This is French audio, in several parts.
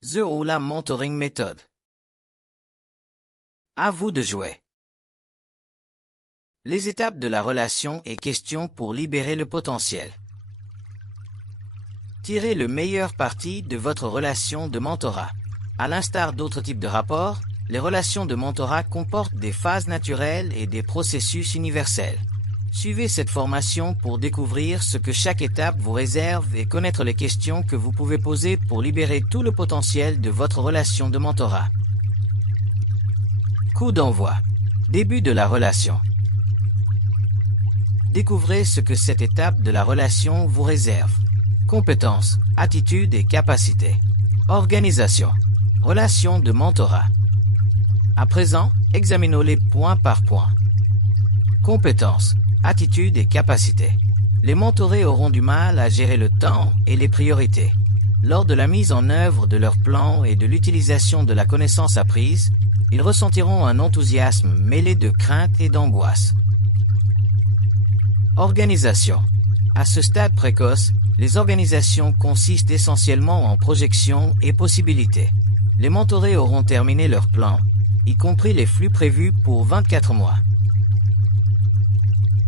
The Oula Mentoring Method. À vous de jouer. Les étapes de la relation et questions pour libérer le potentiel. Tirez le meilleur parti de votre relation de mentorat. À l'instar d'autres types de rapports, les relations de mentorat comportent des phases naturelles et des processus universels. Suivez cette formation pour découvrir ce que chaque étape vous réserve et connaître les questions que vous pouvez poser pour libérer tout le potentiel de votre relation de mentorat. Coup d'envoi. Début de la relation. Découvrez ce que cette étape de la relation vous réserve. Compétences, attitudes et capacités. Organisation. Relation de mentorat. À présent, examinons-les point par point. Compétences, attitudes et capacités. Les mentorés auront du mal à gérer le temps et les priorités. Lors de la mise en œuvre de leur plan et de l'utilisation de la connaissance apprise, ils ressentiront un enthousiasme mêlé de crainte et d'angoisse. Organisation. À ce stade précoce, les organisations consistent essentiellement en projections et possibilités. Les mentorés auront terminé leur plan, y compris les flux prévus pour 24 mois.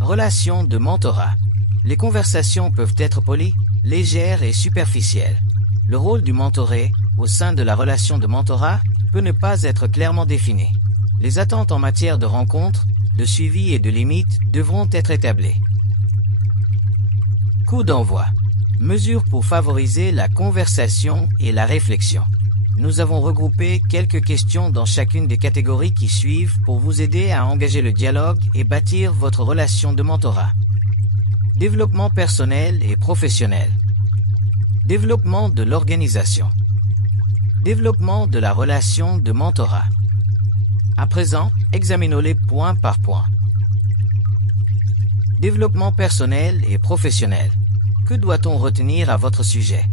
Relation de mentorat. Les conversations peuvent être polies, légères et superficielles. Le rôle du mentoré, au sein de la relation de mentorat, peut ne pas être clairement défini. Les attentes en matière de rencontres, de suivi et de limites devront être établies. Coup d'envoi. Mesures pour favoriser la conversation et la réflexion. Nous avons regroupé quelques questions dans chacune des catégories qui suivent pour vous aider à engager le dialogue et bâtir votre relation de mentorat. Développement personnel et professionnel. Développement de l'organisation. Développement de la relation de mentorat. À présent, examinons-les point par point. Développement personnel et professionnel. Que doit-on retenir à votre sujet?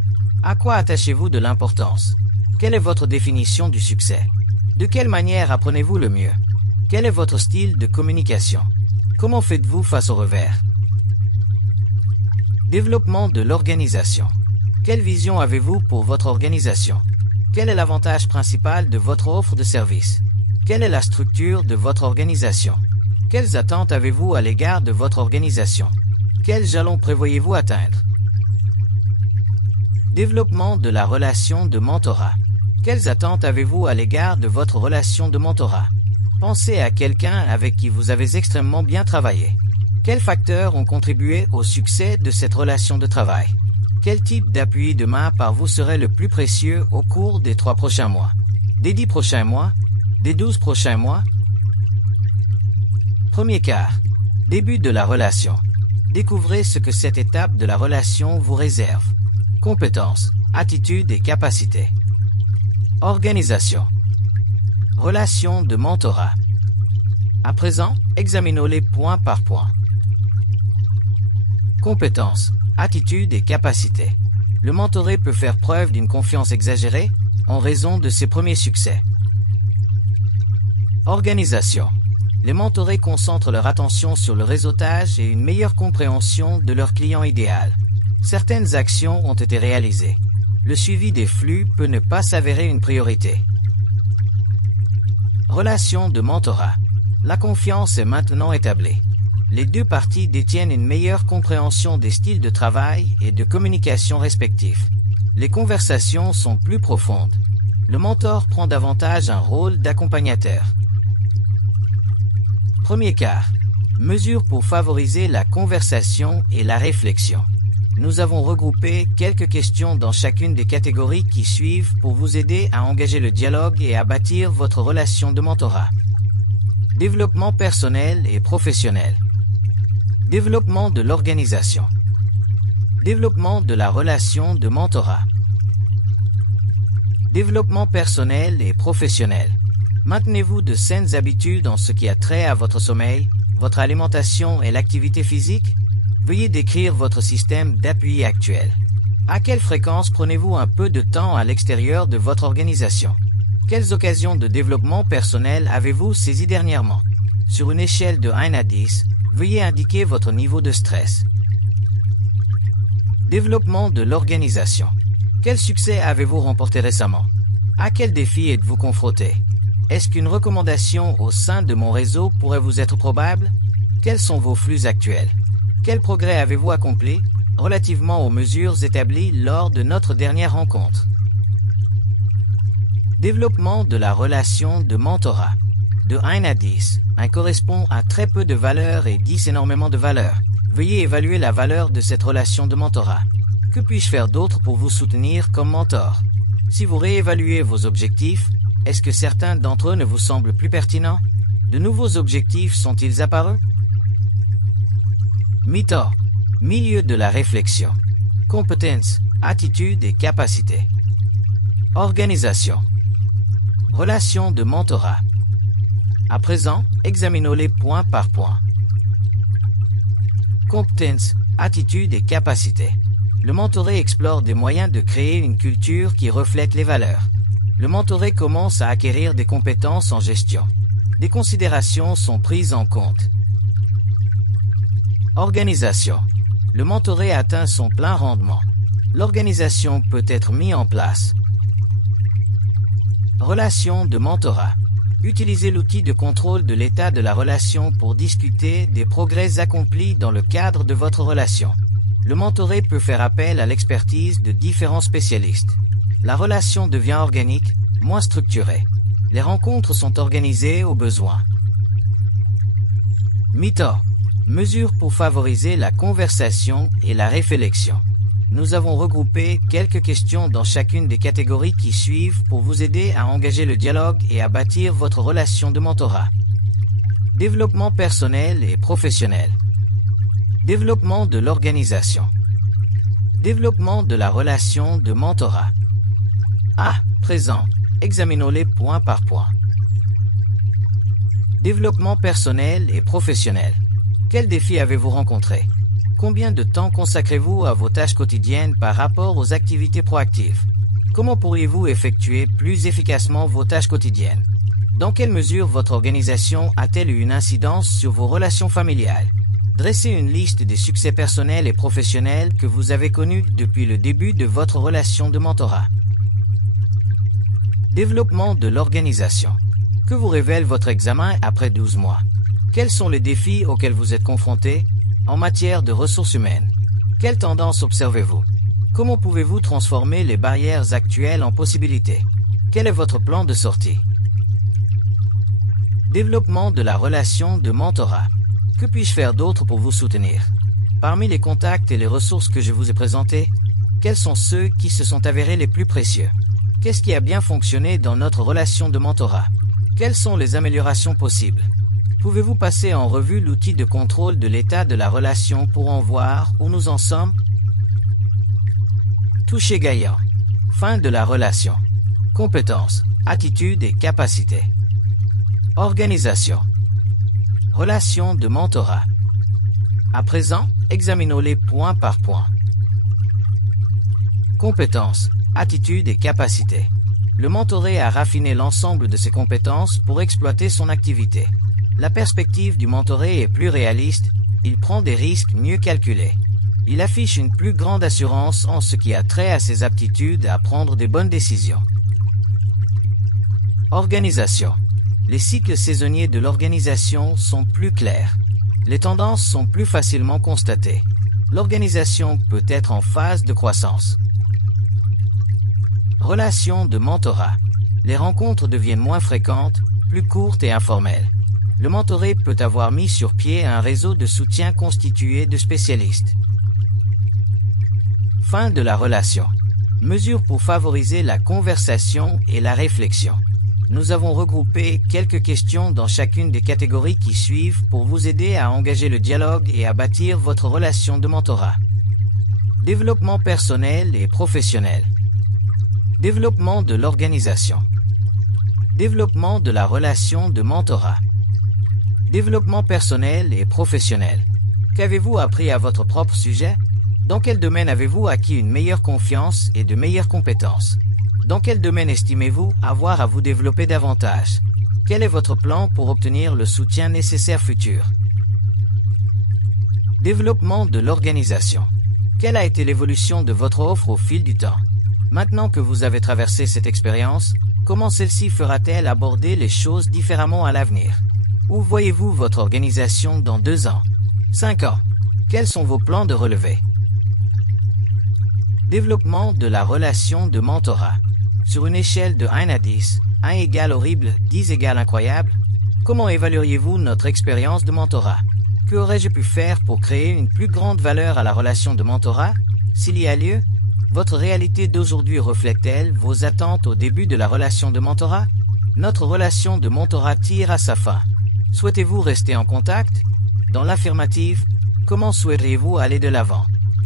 À quoi attachez-vous de l'importance? Quelle est votre définition du succès? De quelle manière apprenez-vous le mieux? Quel est votre style de communication? Comment faites-vous face aux revers? Développement de l'organisation. Quelle vision avez-vous pour votre organisation? Quel est l'avantage principal de votre offre de service? Quelle est la structure de votre organisation? Quelles attentes avez-vous à l'égard de votre organisation? Quels jalons prévoyez-vous atteindre? Développement de la relation de mentorat. Quelles attentes avez-vous à l'égard de votre relation de mentorat? Pensez à quelqu'un avec qui vous avez extrêmement bien travaillé. Quels facteurs ont contribué au succès de cette relation de travail? Quel type d'appui de main par vous serait le plus précieux au cours des 3 prochains mois? Des 10 prochains mois? Des 12 prochains mois? Premier quart. Début de la relation. Découvrez ce que cette étape de la relation vous réserve. Compétences, attitudes et capacités. Organisation. Relation de mentorat. À présent, examinons-les point par point. Compétences, attitudes et capacités. Le mentoré peut faire preuve d'une confiance exagérée en raison de ses premiers succès. Organisation. Les mentorés concentrent leur attention sur le réseautage et une meilleure compréhension de leur client idéal. Certaines actions ont été réalisées. Le suivi des flux peut ne pas s'avérer une priorité. Relation de mentorat. La confiance est maintenant établie. Les deux parties détiennent une meilleure compréhension des styles de travail et de communication respectifs. Les conversations sont plus profondes. Le mentor prend davantage un rôle d'accompagnateur. Premier quart. Mesures pour favoriser la conversation et la réflexion. Nous avons regroupé quelques questions dans chacune des catégories qui suivent pour vous aider à engager le dialogue et à bâtir votre relation de mentorat. Développement personnel et professionnel. Développement de l'organisation. Développement de la relation de mentorat. Développement personnel et professionnel. Maintenez-vous de saines habitudes en ce qui a trait à votre sommeil, votre alimentation et l'activité physique? Veuillez décrire votre système d'appui actuel. À quelle fréquence prenez-vous un peu de temps à l'extérieur de votre organisation? Quelles occasions de développement personnel avez-vous saisies dernièrement? Sur une échelle de 1 à 10, veuillez indiquer votre niveau de stress. Développement de l'organisation. Quel succès avez-vous remporté récemment? À quel défi êtes-vous confronté? Est-ce qu'une recommandation au sein de mon réseau pourrait vous être probable? Quels sont vos flux actuels? Quel progrès avez-vous accompli relativement aux mesures établies lors de notre dernière rencontre? Développement de la relation de mentorat. De 1 à 10, 1 correspond à très peu de valeur et 10 énormément de valeur. Veuillez évaluer la valeur de cette relation de mentorat. Que puis-je faire d'autre pour vous soutenir comme mentor? Si vous réévaluez vos objectifs, est-ce que certains d'entre eux ne vous semblent plus pertinents? De nouveaux objectifs sont-ils apparus? Mytho. Milieu de la réflexion. Compétences, attitudes et capacités. Organisation. Relation de mentorat. À présent, examinons-les point par point. Compétences, attitudes et capacités. Le mentoré explore des moyens de créer une culture qui reflète les valeurs. Le mentoré commence à acquérir des compétences en gestion. Des considérations sont prises en compte. Organisation. Le mentoré atteint son plein rendement. L'organisation peut être mise en place. Relation de mentorat. Utilisez l'outil de contrôle de l'état de la relation pour discuter des progrès accomplis dans le cadre de votre relation. Le mentoré peut faire appel à l'expertise de différents spécialistes. La relation devient organique, moins structurée. Les rencontres sont organisées au besoin. Mytho. Mesures pour favoriser la conversation et la réflexion. Nous avons regroupé quelques questions dans chacune des catégories qui suivent pour vous aider à engager le dialogue et à bâtir votre relation de mentorat. Développement personnel et professionnel. Développement de l'organisation. Développement de la relation de mentorat. À présent, examinons-les point par point. Développement personnel et professionnel. Quels défis avez-vous rencontrés? Combien de temps consacrez-vous à vos tâches quotidiennes par rapport aux activités proactives? Comment pourriez-vous effectuer plus efficacement vos tâches quotidiennes? Dans quelle mesure votre organisation a-t-elle eu une incidence sur vos relations familiales? Dressez une liste des succès personnels et professionnels que vous avez connus depuis le début de votre relation de mentorat. Développement de l'organisation. Que vous révèle votre examen après 12 mois? Quels sont les défis auxquels vous êtes confrontés en matière de ressources humaines? Quelles tendances observez-vous? Comment pouvez-vous transformer les barrières actuelles en possibilités? Quel est votre plan de sortie? Développement de la relation de mentorat. Que puis-je faire d'autre pour vous soutenir? Parmi les contacts et les ressources que je vous ai présentés, quels sont ceux qui se sont avérés les plus précieux? Qu'est-ce qui a bien fonctionné dans notre relation de mentorat? Quelles sont les améliorations possibles? Pouvez-vous passer en revue l'outil de contrôle de l'état de la relation pour en voir où nous en sommes? Toucher gagnant. Fin de la relation. Compétences, attitudes et capacités. Organisation. Relation de mentorat. À présent, examinons-les point par point. Compétences, attitudes et capacités. Le mentoré a raffiné l'ensemble de ses compétences pour exploiter son activité. La perspective du mentoré est plus réaliste, il prend des risques mieux calculés. Il affiche une plus grande assurance en ce qui a trait à ses aptitudes à prendre des bonnes décisions. Organisation. Les cycles saisonniers de l'organisation sont plus clairs. Les tendances sont plus facilement constatées. L'organisation peut être en phase de croissance. Relation de mentorat. Les rencontres deviennent moins fréquentes, plus courtes et informelles. Le mentoré peut avoir mis sur pied un réseau de soutien constitué de spécialistes. Fin de la relation. Mesures pour favoriser la conversation et la réflexion. Nous avons regroupé quelques questions dans chacune des catégories qui suivent pour vous aider à engager le dialogue et à bâtir votre relation de mentorat. Développement personnel et professionnel. Développement de l'organisation. Développement de la relation de mentorat. Développement personnel et professionnel. Qu'avez-vous appris à votre propre sujet? Dans quel domaine avez-vous acquis une meilleure confiance et de meilleures compétences? Dans quel domaine estimez-vous avoir à vous développer davantage? Quel est votre plan pour obtenir le soutien nécessaire futur? Développement de l'organisation. Quelle a été l'évolution de votre offre au fil du temps? Maintenant que vous avez traversé cette expérience, comment celle-ci fera-t-elle aborder les choses différemment à l'avenir? Où voyez-vous votre organisation dans 2 ans, 5 ans? Quels sont vos plans de relevé? Développement de la relation de mentorat. Sur une échelle de 1 à 10, 1 égale horrible, 10 égale incroyable, comment évalueriez-vous notre expérience de mentorat? Que aurais-je pu faire pour créer une plus grande valeur à la relation de mentorat? S'il y a lieu, votre réalité d'aujourd'hui reflète-t-elle vos attentes au début de la relation de mentorat? Notre relation de mentorat tire à sa fin. Souhaitez-vous rester en contact? Dans l'affirmative, comment souhaiteriez-vous aller de l'avant?